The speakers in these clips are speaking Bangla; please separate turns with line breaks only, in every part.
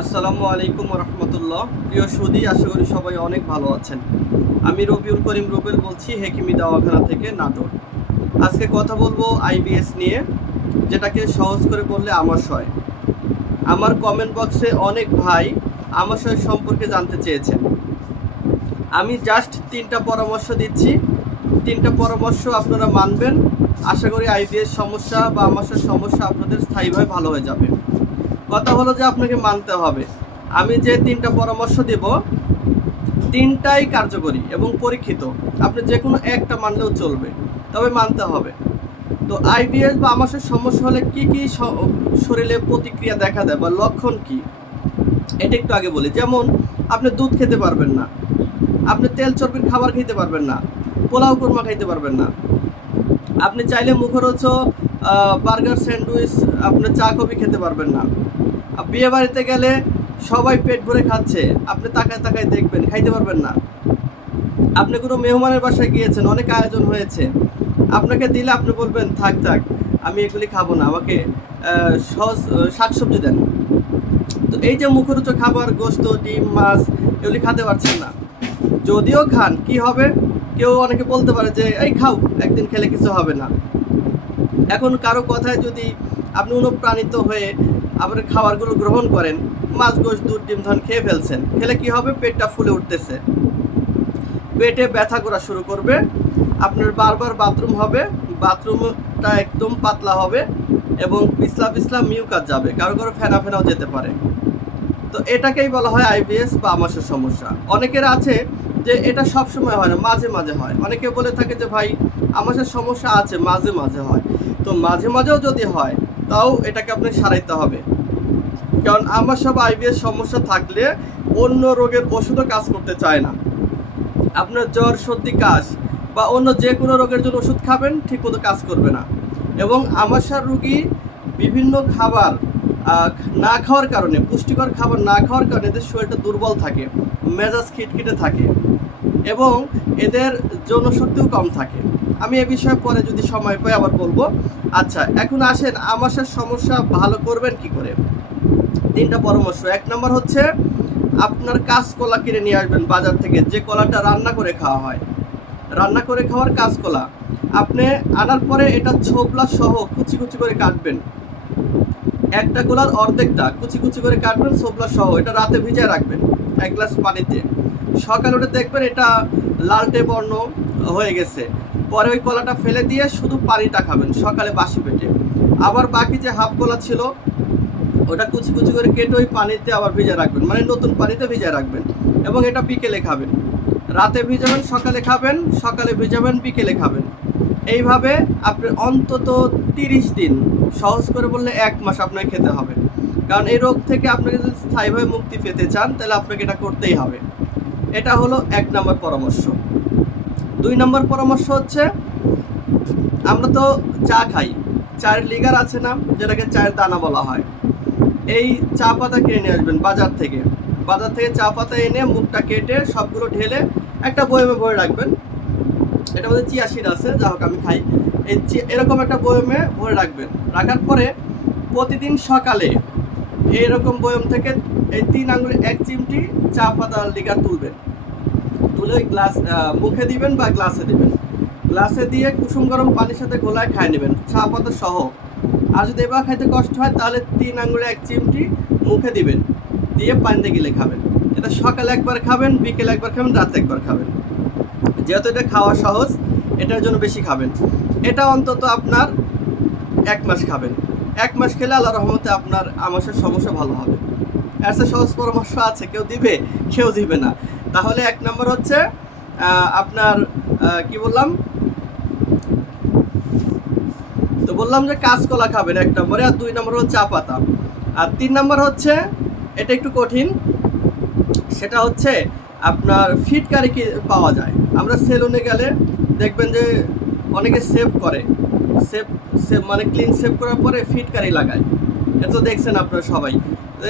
আসসালামু আলাইকুম রহমতুল্লাহ প্রিয় সুদি, আশা করি সবাই অনেক ভালো আছেন। আমি রবিউল করিম রুবেল বলছি, হেকিমি দাওয়াখানা থেকে নাটোর। আজকে কথা বলব আইবিএস নিয়ে, যেটাকে সহজ করে বললে আমাশয় আমার কমেন্ট বক্সে অনেক ভাই আমাশয় সম্পর্কে জানতে চেয়েছেন। আমি জাস্ট তিনটা পরামর্শ দিচ্ছি। তিনটা পরামর্শ আপনারা মানবেন। আশা করি আইবিএস সমস্যা বা আমাশয় সমস্যা আপনাদের স্থায়ীভাবে ভালো হয়ে যাবে। কথা হলো যে আপনাকে মানতে হবে। আমি যে তিনটা পরামর্শ দেব, তিনটাই কার্যকরী এবং পরীক্ষিত। আপনি যে কোনো একটা মানলেও চলবে, তবে মানতে হবে। তো আইবিএস বা আমাশয়ের সমস্যা হলে কি কি শরীরে প্রতিক্রিয়া দেখা দেয় বা লক্ষণ কি? এটা একটু আগে বলি। যেমন, আপনি দুধ খেতে পারবেন না, আপনি তেল চর্বির খাবার খেতে পারবেন না, পোলাও কোরমা খাইতে পারবেন না। আপনি চাইলে মুখরোচ বার্গার স্যান্ডউইচ, আপনি চা কফি খেতে পারবেন না। বিয়ে বাড়িতে গেলে সবাই পেট ভরে খাচ্ছে। আপনি তাকায় তাকায় দেখবেন, খাইতে পারবেন না। আপনি কোনো মেহমানের বাসায় গিয়েছেন, অনেক আয়োজন হয়েছে। আপনাকে দিলে আপনি বলবেন, থাক থাক, আমি এগুলি খাব না, আমাকে সহজ শাকসবজি দেন। তো এই যে মুখরোচক খাবার, গোস্ত, ডিম, মাছ, এগুলি খেতে পারছেন না। যদিও খান, কি হবে? কেউ অনেকে বলতে পারে যে, এই খাও, একদিন খেলে কিছু হবে না। এখন কারও কথায় যদি আপনি অনুপ্রাণিত হয়ে আপনার খাবারগুলো গ্রহণ করেন, মাছ, গোশ, দুধ, ডিম, ধন খেয়ে ফেলছেন। খেলে কি হবে? পেটটা ফুলে উঠতেছে। পেটে ব্যথা করা শুরু করবে। আপনার বারবার বাথরুম হবে। বাথরুমটা একদম পাতলা হবে এবং পিছলা পিছলা মিউকাস যাবে। কারও কারও ফেনা ফেনাও যেতে পারে। তো এটাকেই বলা হয় আইবিএস বা আমাশের সমস্যা। অনেকের আছে যে এটা সব সময় হয় না, মাঝে মাঝে হয়। অনেকে বলে থাকে যে, ভাই আমাশের সমস্যা আছে, মাঝে মাঝে হয়। তো মাঝে মাঝেও যদি হয় তাও এটাকে আপনাকে সারাইতে হবে। কারণ আমার সব আইবিএস সমস্যা থাকলে অন্য রোগের ওষুধও কাজ করতে চায় না। আপনার জ্বর, সর্দি, কাশ বা অন্য যে কোনো রোগের জন্য ওষুধ খাবেন, ঠিকমতো কাজ করবে না। এবং আমাশার রুগী বিভিন্ন খাবার না খাওয়ার কারণে, পুষ্টিকর খাবার না খাওয়ার কারণে এদের শরীরটা দুর্বল থাকে, মেজাজ খিটখিটে থাকে এবং এদের জনশক্তিও কম থাকে। আমি এ বিষয়ে পরে যদি সময় পাই আবার বলব। আচ্ছা এখন আসেন আমাশার সমস্যা ভালো করবেন কি করে? তিনটা পরামর্শ। এক নম্বর হচ্ছে, আপনার কাঁচকলা কিনে নিয়ে আসবেন বাজার থেকে, যে কলাটা রান্না করে খাওয়া হয়। রান্না করে খাওয়ার কাঁচকলা, আপনি আনার পরে এটা ছোবলা সহ কুচি কুচি করে কাটবেন। একটা কলার অর্ধেকটা কুচি কুচি করে কাটবেন ছোবলা সহ, এটা রাতে ভিজায় রাখবেন, এক গ্লাস পানিতে। সকালে উঠে দেখবেন এটা লালটে বর্ণ হয়ে গেছে। পরে ওই কলাটা ফেলে দিয়ে শুধু পানিটা খাবেন, সকালে বাসি পেটে। আবার বাকি যে হাফ কলা ছিল, ওটা কুচি কুচি করে কেটে ওই পানিতে আবার ভিজে রাখবেন মানে নতুন পানিতে ভিজে রাখবেন এবং এটা বিকেলে খাবেন। রাতে ভিজাবেন, সকালে খাবেন, সকালে ভিজাবেন, বিকেলে খাবেন। এইভাবে আপনি অন্তত তিরিশ দিন, সহজ করে বললে এক মাস আপনাকে খেতে হবে। কারণ এই রোগ থেকে আপনাকে যদি স্থায়ীভাবে মুক্তি পেতে চান, তাহলে আপনাকে এটা করতেই হবে। এটা হলো এক নম্বর পরামর্শ। দুই নম্বর পরামর্শ হচ্ছে, আমরা তো চা খাই, চায়ের লিগার আছে না, যেটাকে চায়ের দানা বলা হয়, এই চা পাতা কিনে নিয়ে আসবেন বাজার থেকে। বাজার থেকে চা পাতা এনে মুখটা কেটে সবগুলো ঢেলে একটা বয়মে ভরে রাখবেন। এটা মধ্যে চিয়াশির আছে, যা হোক আমি খাই। এই এরকম একটা বয়মে ভরে রাখবেন। রাখার পরে প্রতিদিন সকালে এইরকম বয়ম থেকে এই তিন আঙুলে এক চিমটি চা পাতা লিগার তুলবেন। তুলে গ্লাস মুখে দিবেন বা গ্লাসে দিবেন। গ্লাসে দিয়ে কুসুম গরম পানির সাথে গোলায় খায় নেবেন, চা পাতা সহ। আর যদি এবার খাইতে কষ্ট হয়, তাহলে তিন আঙুলে এক চিমটি মুখে দিবেন, দিয়ে পানিতে গিলে খাবেন। এটা সকালে একবার খাবেন, বিকেলে একবার খাবেন, রাতে একবার খাবেন। যেহেতু এটা খাওয়া সহজ, এটার জন্য বেশি খাবেন। এটা অন্তত আপনার এক মাস খাবেন। এক মাস খেলে আল্লাহ রহমতে আপনার আমাশের সমস্যা ভালো হবে। এর সহজ পরামর্শ আছে, কেউ দিবে কেউ দিবে না। তাহলে এক নম্বর হচ্ছে আপনার কি বললাম? তো বললাম যে কাঁচকলা খাবেন এক নম্বরে, আর দুই নম্বর হচ্ছে চা পাতা। আর তিন নম্বর হচ্ছে, এটা একটু কঠিন, সেটা হচ্ছে আপনার ফিটকারি কি পাওয়া যায়। আমরা সেলুনে গেলে দেখবেন যে অনেকে সেভ করে, সেভ সেভ মানে ক্লিন সেভ করার পরে ফিটকারি লাগায়। এটা তো দেখছেন আপনারা সবাই।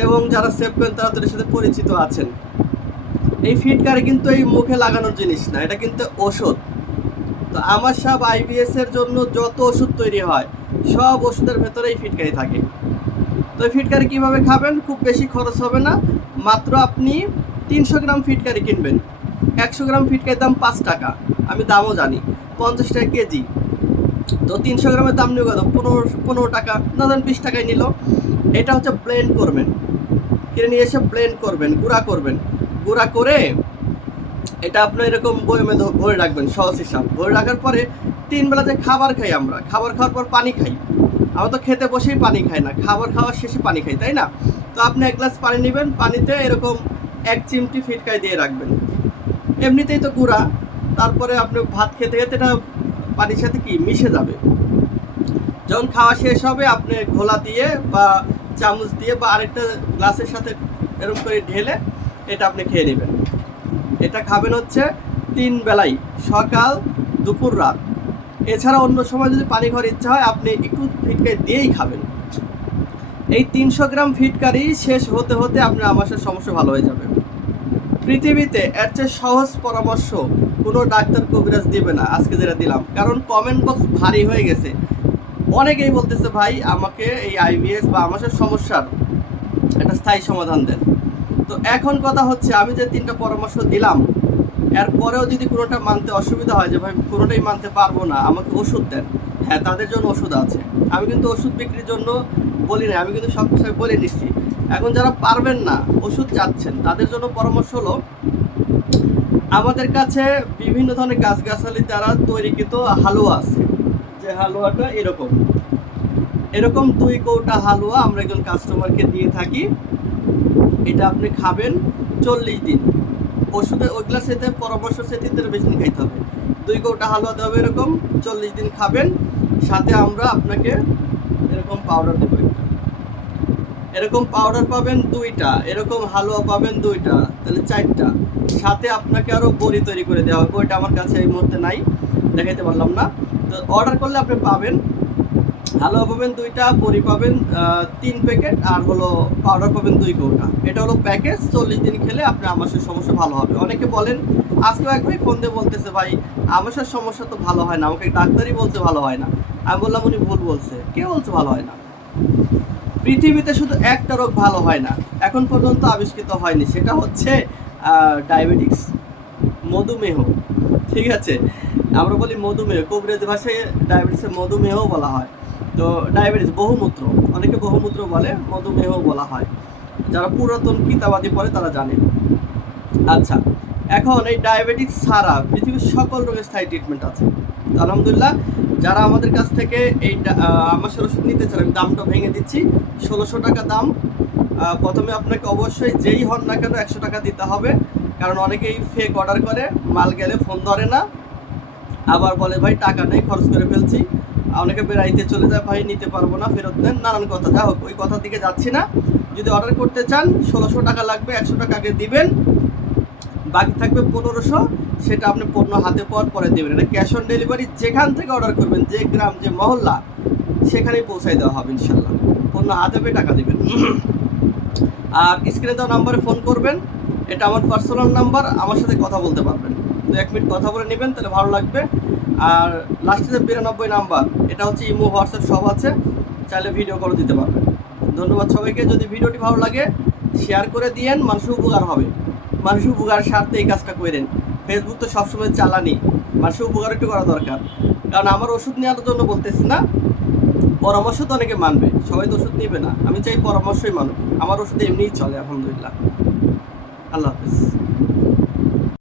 এবং যারা সেভ করেন তারা তো সাথে পরিচিত আছেন। এই ফিটকারি কিন্তু এই মুখে লাগানোর জিনিস না, এটা কিন্তু ওষুধ। তো আমার সব আইবিএস এর জন্য যত ওষুধ তৈরি হয়, সব ওষুধের ভেতরেই ফিটকারি থাকে। তো এই ফিটকারি কীভাবে খাবেন? খুব বেশি খরচ হবে না। মাত্র আপনি তিনশো গ্রাম ফিটকারি কিনবেন। একশো গ্রাম ফিটকারির দাম পাঁচ টাকা। আমি দামও জানি, পঞ্চাশ টাকা কেজি। তো তিনশো গ্রামের দাম নিয়ে কত? পনেরো পনেরো টাকা, না ধরেন বিশ টাকায় নিল। এটা হচ্ছে ব্লেন্ড করবেন। কিনে নিয়ে এসে ব্লেন্ড করবেন, গুঁড়া করবেন। গুঁড়া করে এটা আপনার এরকম বয়মে ভরে রাখবেন সহজ হিসাব ভরে রাখার পরে তিন বেলা যে খাবার খাই আমরা, খাবার খাওয়ার পর পানি খাই। আমরা তো খেতে বসেই পানি খাই না, খাবার খাওয়ার শেষে পানি খাই, তাই না? তো আপনি এক গ্লাস পানি নেবেন, পানিতে এরকম এক চিমটি ফিটকাই দিয়ে রাখবেন। এমনিতেই তো গুঁড়া, তারপরে আপনি ভাত খেতে খেতে এটা পানির সাথে কি মিশে যাবে। যখন খাওয়া শেষ হবে, আপনি ঘোলা দিয়ে বা চামচ দিয়ে বা আরেকটা গ্লাসের সাথে এরকম করে ঢেলে এটা আপনি খেয়ে নেবেন। এটা খাবেন হচ্ছে তিন বেলাই, সকাল, দুপুর, রাত। এছাড়া অন্য সময় যদি পানি খাওয়ার ইচ্ছা হয়, আপনি একটু ফিটকারি দিয়েই খাবেন। এই তিনশো গ্রাম ফিটকারি শেষ হতে হতে আপনার আমাশার সমস্যা ভালো হয়ে যাবে। পৃথিবীতে এর চেয়ে সহজ পরামর্শ কোনো ডাক্তার কবিরাজ দিবে না, আজকে যেটা দিলাম। কারণ কমেন্ট বক্স ভারী হয়ে গেছে। অনেকেই বলতেছে, ভাই, আমাকে এই আইবিএস বা আমাশার সমস্যার একটা স্থায়ী সমাধান দেন। তো এখন কথা হচ্ছে, আমি যে তিনটা পরামর্শ দিলাম, এরপরেও যদি কোনোটা মানতে অসুবিধা হয় যে, ভাই, কোনোটাই মানতে পারব না, আমাকে ওষুধ দেন। হ্যাঁ তাদের জন্য ওষুধ আছে। আমি কিন্তু ওষুধ বিক্রির জন্য বলি না আমি কিন্তু সব বিষয় বলে নিচ্ছি। এখন যারা পারবেন না, ওষুধ চাচ্ছেন, তাদের জন্য পরামর্শ হলো, আমাদের কাছে বিভিন্ন ধরনের গাছগাছালি দ্বারা তৈরিকৃত হালুয়া আছে। যে হালুয়াটা এরকম। এরকম দুই কৌটা হালুয়া আমরা একজন কাস্টমারকে দিয়ে থাকি। এটা আপনি খাবেন চল্লিশ দিন। ওষুধে ওইগুলা সেতে পরামর্শ সে তিন বেশি খাইতে হবে। দুই কৌটা হালুয়া দেওয়া এরকম, চল্লিশ দিন খাবেন, সাথে আমরা আপনাকে এরকম পাউডার দেবো এরকম পাউডার পাবেন দুইটা, এরকম হালুয়া পাবেন দুইটা, তাহলে চারটা। সাথে আপনাকে আরও বড়ি তৈরি করে দেওয়া হবে বইটা আমার কাছে এই মুহূর্তে নাই, দেখাইতে পারলাম না। তো অর্ডার করলে আপনি পাবেন হালুয়া পাবেন দুইটা, পরি পাবেন তিন প্যাকেট, আর হলো পাউডার পাবেন দুই কৌটা। এটা হলো প্যাকেজ চল্লিশ দিন খেলে আপনি আমাশের সমস্যা ভালো হবে। অনেকে বলেন, আজকেও এক ভাই ফোন দিয়ে বলতেছে, ভাই আমাশের সমস্যা তো ভালো হয় না, আমাকে ডাক্তারই বলছে ভালো হয় না। আমি বললাম, উনি ভুল বলছে। কে বলছে ভালো হয় না? পৃথিবীতে শুধু একটা রোগ ভালো হয় না, এখন পর্যন্ত আবিষ্কৃত হয়নি। সেটা হচ্ছে ডায়াবেটিক্স মধুমেহ। ঠিক আছে? আমরা বলি মধুমেহ। কবিরাজি ভাষায় ডায়াবেটিসের মধুমেহ বলা হয়। তো ডায়াবেটিস বহুমূত্র, অনেকে বহুমূত্র বলে, মধুমেহ বলা হয়। যারা পুরাতন কিতাবাদি পড়ে, তারা জানে। আচ্ছা এখন এই ডায়াবেটিস ছাড়া পৃথিবীর সকল রোগের স্থায়ী ট্রিটমেন্ট আছে। আলহামদুলিল্লাহ, যারা আমাদের কাছ থেকে এই আমার ওষুধ নিতে চান, আমি দামটা ভেঙে দিচ্ছি। ষোলোশো টাকা দাম। প্রথমে আপনাকে অবশ্যই যেই হন না কেন একশো টাকা দিতে হবে। কারণ অনেকেই ফেক অর্ডার করে, মাল গেলে ফোন ধরে না। আবার বলে, ভাই, টাকা নেই, খরচ করে ফেলছি। অনেকে বেড়াইতে চলে যায়, ভাই, নিতে পারব না, ফেরত দেন। নানান কথা, যা হোক, ওই কথার দিকে যাচ্ছি না। যদি অর্ডার করতে চান, ষোলোশো টাকা লাগবে, একশো টাকা আগে দিবেন। বাকি থাকবে পনেরোশো, সেটা আপনি পণ্য হাতে পাওয়ার পরে দেবেন। এটা ক্যাশ অন ডেলিভারি যেখান থেকে অর্ডার করবেন, যে গ্রাম, যে মহল্লা, সেখানেই পৌঁছাই দেওয়া হবে ইনশাল্লাহ পণ্য হাতে পেয়ে টাকা দেবেন। আর স্ক্রিনে দেওয়া নাম্বারে ফোন করবেন। এটা আমার পার্সোনাল নাম্বার আমার সাথে কথা বলতে পারবেন। তো এক মিনিট কথা বলে নেবেন, তাহলে ভালো লাগবে। আর লাস্টে যে বিরানব্বই নাম্বার, এটা হচ্ছে ইমো, হোয়াটসঅ্যাপ সব আছে। চাইলে ভিডিও করে দিতে পারবেন। ধন্যবাদ সবাইকে। যদি ভিডিওটি ভালো লাগে শেয়ার করে দিয়েন, মানুষের উপকার হবে। মানুষের উপকার স্বার্থে এই কাজটা করেন। ফেসবুক তো সবসময় চালানি। মানুষের উপকার একটু করা দরকার। কারণ আমার ওষুধ নেওয়ার জন্য বলতেছি না, পরামর্শ তো অনেকে মানবে। সবাই তো ওষুধ নিবে না। আমি চাই পরামর্শই মানুষ। আমার ওষুধ এমনিই চলে, আলহামদুলিল্লাহ। আল্লাহ হাফিজ।